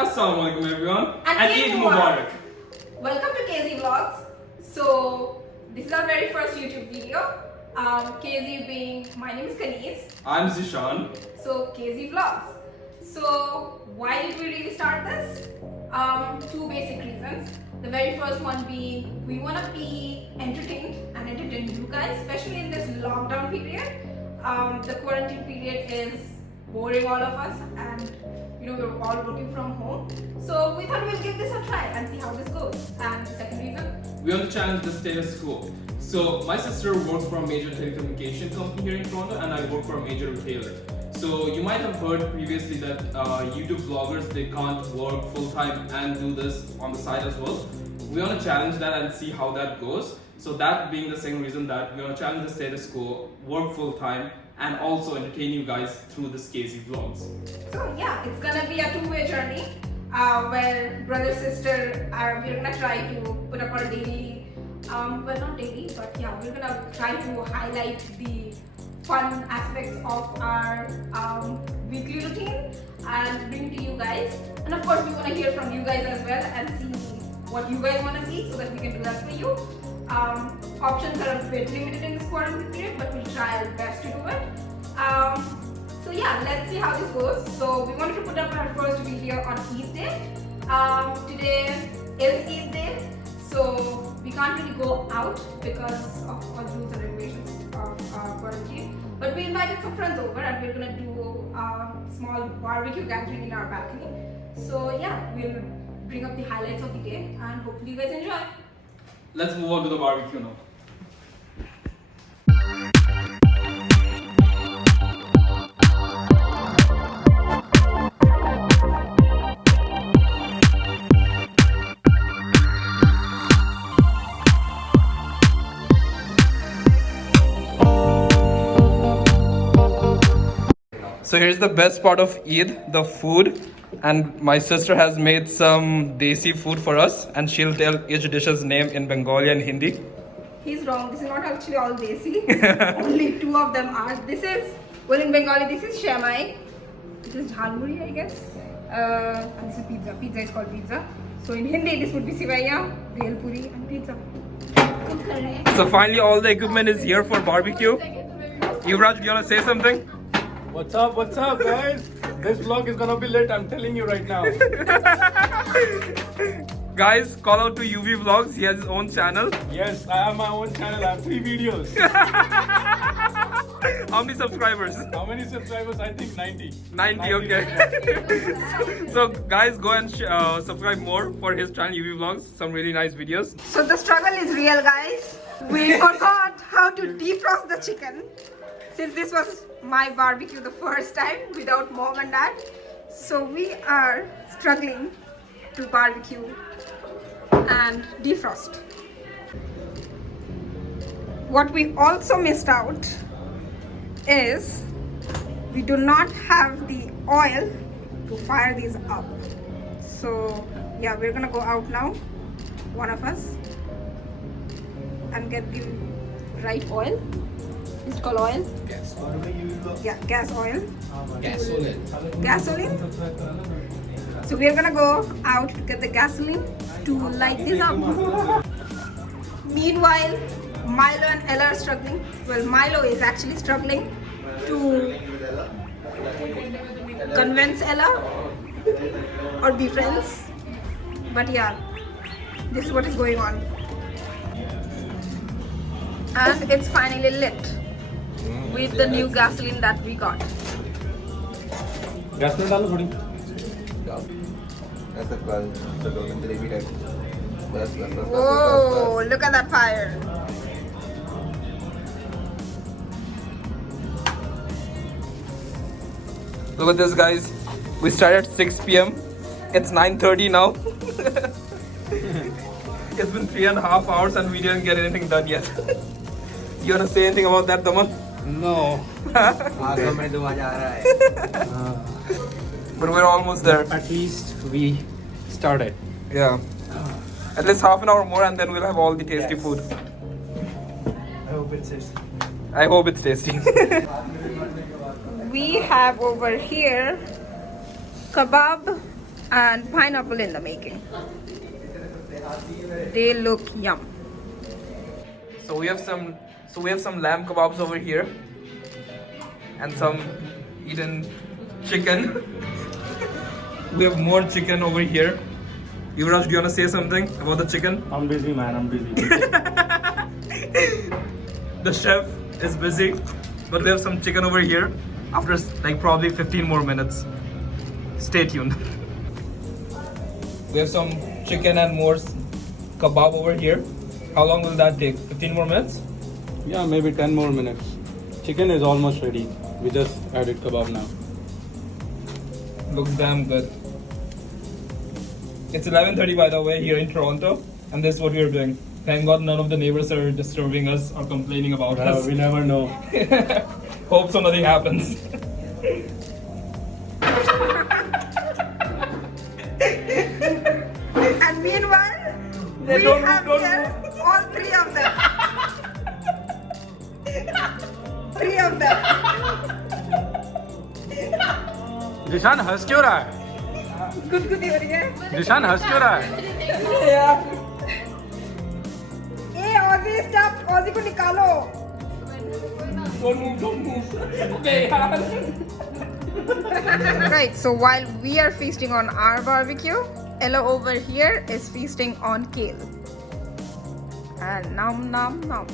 Assalamualaikum everyone And Eid Mubarak. Welcome to KZ Vlogs. So this is our very first YouTube video. KZ being, my name is Kaniz. I'm Zishan. So KZ Vlogs. So why did we really start this? Two basic reasons. The very first one being we want to be entertained and entertain you guys, especially in this lockdown period. The quarantine period is boring all of us, and we're all working from home. So we thought we'll give this a try and see how this goes. And the second reason, We want to challenge the status quo. So my sister works for a major telecommunication company here in Toronto, and I work for a major retailer. So you might have heard previously that YouTube vloggers, they can't work full time and do this on the side as well. We want to challenge that and see how that goes. So that being the same reason that we want to challenge the status quo, work full time, and also entertain you guys through this KZ vlogs. so yeah, it's gonna be a two-way journey where brother sister we're gonna try to put up our daily, well not daily, but yeah, we're gonna try to highlight the fun aspects of our weekly routine and bring it to you guys. And of course, we want to hear from you guys as well and see what you guys want to see so that we can do that for you. Options are a bit limited in this quarantine period, but we'll try our best to do it. So yeah, let's see how this goes. So we wanted to put up our first video on Eid Day. Today is Eid Day, so we can't really go out because of all the rules and regulations of quarantine. But we invited some friends over and we're gonna do a small barbecue gathering in our balcony. So yeah, we'll bring up the highlights of the day and hopefully you guys enjoy. Let's move on to the barbecue now. So here's the best part of Eid, the food. And my sister has made some desi food for us, and she'll tell each dish's name in Bengali and Hindi. He's wrong. This is not actually all desi. Only two of them are. This is, well in Bengali, this is shemai. This is jhalmuri, I guess. And this is pizza. Pizza is called pizza. So in Hindi, this would be sivaiya, bhel puri, and pizza. So finally all the equipment is here for barbecue. Yuvraj, do you want to say something? What's up guys? This vlog is gonna be lit, I'm telling you right now. Guys, call out to UV Vlogs, he has his own channel. Yes, I have my own channel, I have 3 videos. How many subscribers? How many subscribers? I think 90. 90, okay. So guys, go and subscribe more for his channel UV Vlogs, some really nice videos. So the struggle is real, guys. We forgot how to defrost the chicken. Since this was my barbecue the first time without mom and dad, so we are struggling to barbecue and defrost. What we also missed out is we do not have the oil to fire these up. So yeah, we're gonna go out now, one of us, and get the right oil. Is it called oil? Yes. Yeah, gas oil. Gasoline. Gasoline. So we are gonna go out to get the gasoline to light this up. Meanwhile, Milo and Ella are struggling. Well, Milo is actually struggling to convince Ella or be friends. But yeah, this is what is going on. And it's finally lit with the new gasoline that we got. Gas डालो थोड़ी. ऐसा jalebi type बस Oh, look at that fire. Look at this, guys. We started at 6 p.m. It's 9:30 now. It's been 3.5 hours and we didn't get anything done yet. You wanna say anything about that, Daman? No. आंखों में धुआं जा रहा है. But we're almost there. At least we started. Yeah. At least half an hour more and then we'll have all the tasty food. I hope it's tasty. I hope it's tasty. We have over here kebab and pineapple in the making. They look yum. So we have some lamb kebabs over here and some eaten chicken. We have more chicken over here. Yuvraj, do you want to say something about the chicken? I'm busy, man. I'm busy. The chef is busy, but we have some chicken over here after like probably 15 more minutes. Stay tuned. We have some chicken and more kebab over here. How long will that take? 15 more minutes? Yeah, maybe 10 more minutes. Chicken is almost ready. We just added kebab now. Looks damn good. It's 11:30 by the way here in Toronto, and this is what we are doing. Thank God none of the neighbors are disturbing us or complaining about us. We never know. Hope so nothing happens. And meanwhile, Yeah, we don't have move, don't here all three of them. Three of them. Zeeshan हंस क्यों रहा है? गुदगुदी हो रही है. जिशान हंस क्यों रहा है? ए ऑजी स्टॉप, ऑजी को निकालो. Don't move. Right, so while we are feasting on our barbecue, Ella over here is feasting on kale. And nom nom nom.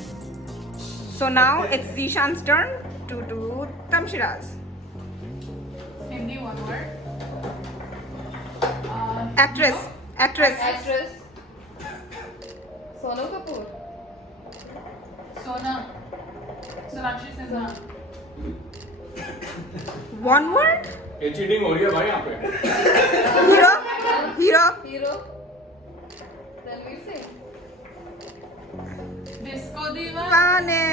So now it's Zishan's turn to do tamshiras. Name me one word. Actress. Actress. Sonam Kapoor. Sonakshi Sinha. One word? ये cheating हो रही है भाई यहाँ पे. Hero. Hero. Ranveer Singh. Disco Diva. Kane.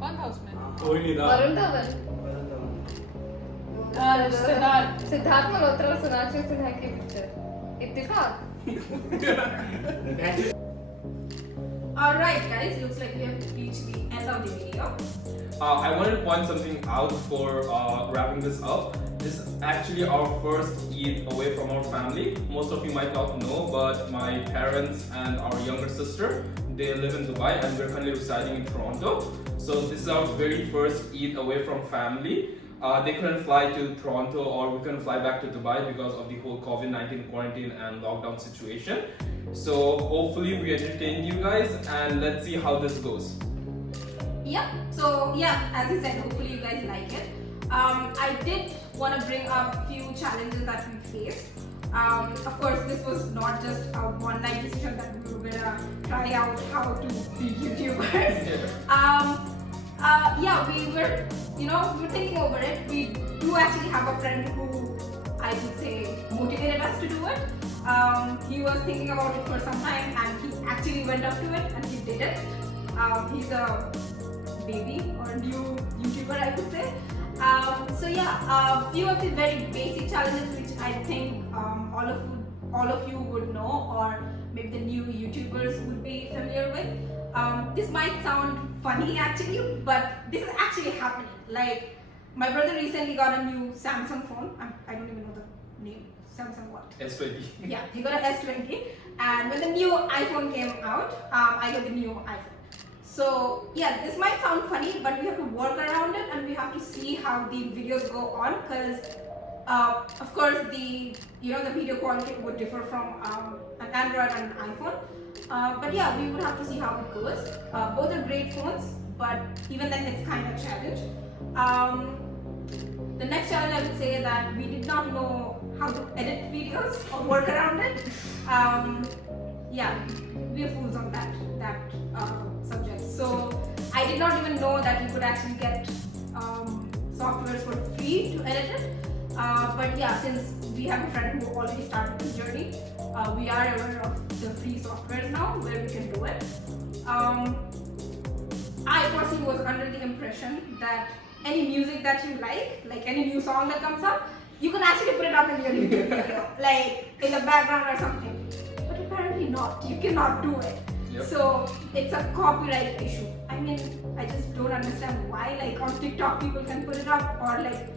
कौन था उसमें? कोई नहीं था. वरुण धवन. सिद्धार्थ मल्होत्रा और सोनाक्षी सिन्हा की पिक्चर. इत्तेफाक. Alright guys, looks like we have reached the end of the video. I wanted to point something out for wrapping this up. This is actually our first Eid away from our family. Most of you might not know, but my parents and our younger sister, they live in Dubai and we're currently residing in Toronto. So this is our very first Eid away from family. They couldn't fly to Toronto or we couldn't fly back to Dubai because of the whole COVID-19 quarantine and lockdown situation. So hopefully we entertain you guys and let's see how this goes. Yeah, so yeah, as I said, hopefully you guys like it. I did want to bring up a few challenges that we faced. Of course, this was not just a one-night decision that we were gonna try out how to be YouTubers. Yeah, we were thinking over it. We do actually have a friend who I would say motivated us to do it. He was thinking about it for some time and he actually went up to it and he did it. He's a baby or new YouTuber, I would say. So yeah, few of the very basic challenges which I think all of you would know or maybe the new YouTubers would be familiar with. This might sound funny actually, but this is actually happening. Like my brother recently got a new Samsung phone. I don't even know the name. Samsung what? S20. Yeah, he got an S20, and when the new iPhone came out, I got the new iPhone. So yeah, this might sound funny, but we have to work around it and we have to see how the videos go on because of course the video quality would differ from an Android and an iPhone. But yeah, we would have to see how it goes. Both are great phones, but even then it's kind of a challenge. The next challenge I would say that we did not know how to edit videos or work around it. Yeah, we are fools on that subject. So I did not even know that you could actually get software for free to edit it. But yeah, since we have a friend who already started the journey, we are aware of the free softwares now where we can do it. I personally was under the impression that any music that you like any new song that comes up, you can actually put it up in your YouTube video, like in the background or something. But apparently not. You cannot do it. Yep. So it's a copyright issue. I mean, I just don't understand why. Like on TikTok, people can put it up, or like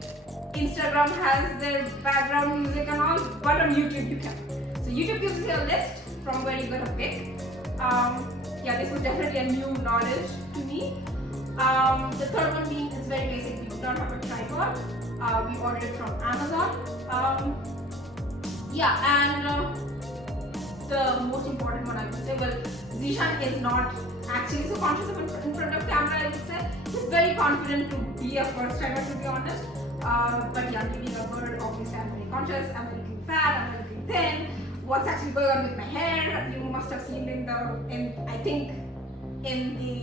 Instagram has their background music and all, but on YouTube you can. So YouTube gives you a list from where you're gonna pick. Yeah, this was definitely a new knowledge to me. The third one being it's very basic. We do not have a tripod. We ordered it from Amazon. Yeah, and the most important one I would say, well, Zishan is not actually so conscious of in front of camera, I would say. He's very confident to be a first timer, to be honest. But yeah, being a girl, obviously I'm very conscious. I'm a little fat, I'm a little thin. What's actually going on with my hair? You must have seen in the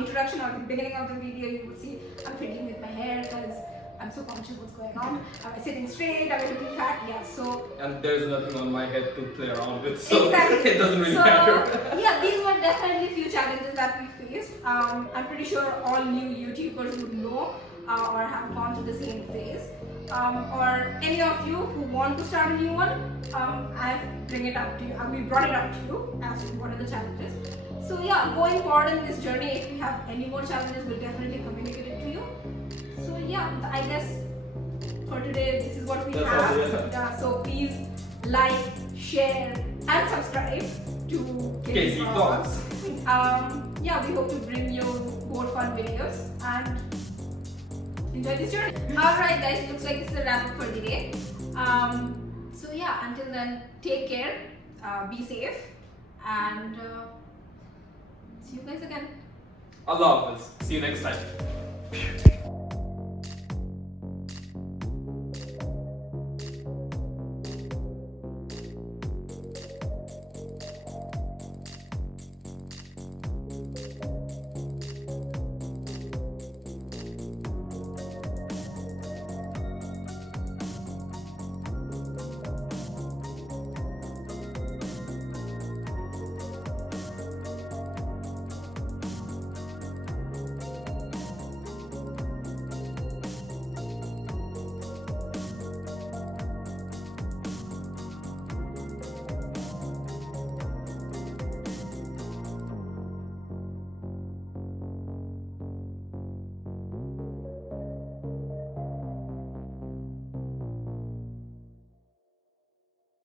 introduction or the beginning of the video, you would see I'm fiddling with my hair because I'm so conscious what's going on. Am I sitting straight? Am I looking fat? Yeah, so. And there's nothing on my head to play around with, so Exactly. it doesn't really So, matter. yeah, these were definitely few challenges that we faced. I'm pretty sure all new YouTubers would know or have gone through the same phase. Or any of you who want to start a new one, I bring it up to you. We brought it up to you as to what are the challenges. So yeah, going forward in this journey, if we have any more challenges, we'll definitely communicate it to you. So yeah, I guess for today, this is what we That's have. all, yeah. So please like, share, and subscribe to KZ Vlogs. Yeah, we hope to bring you more fun videos and enjoy this journey. Alright guys, looks like this is a wrap up for the day. So yeah, until then, take care, be safe, and see you guys again. Allah Hafiz. See you next time.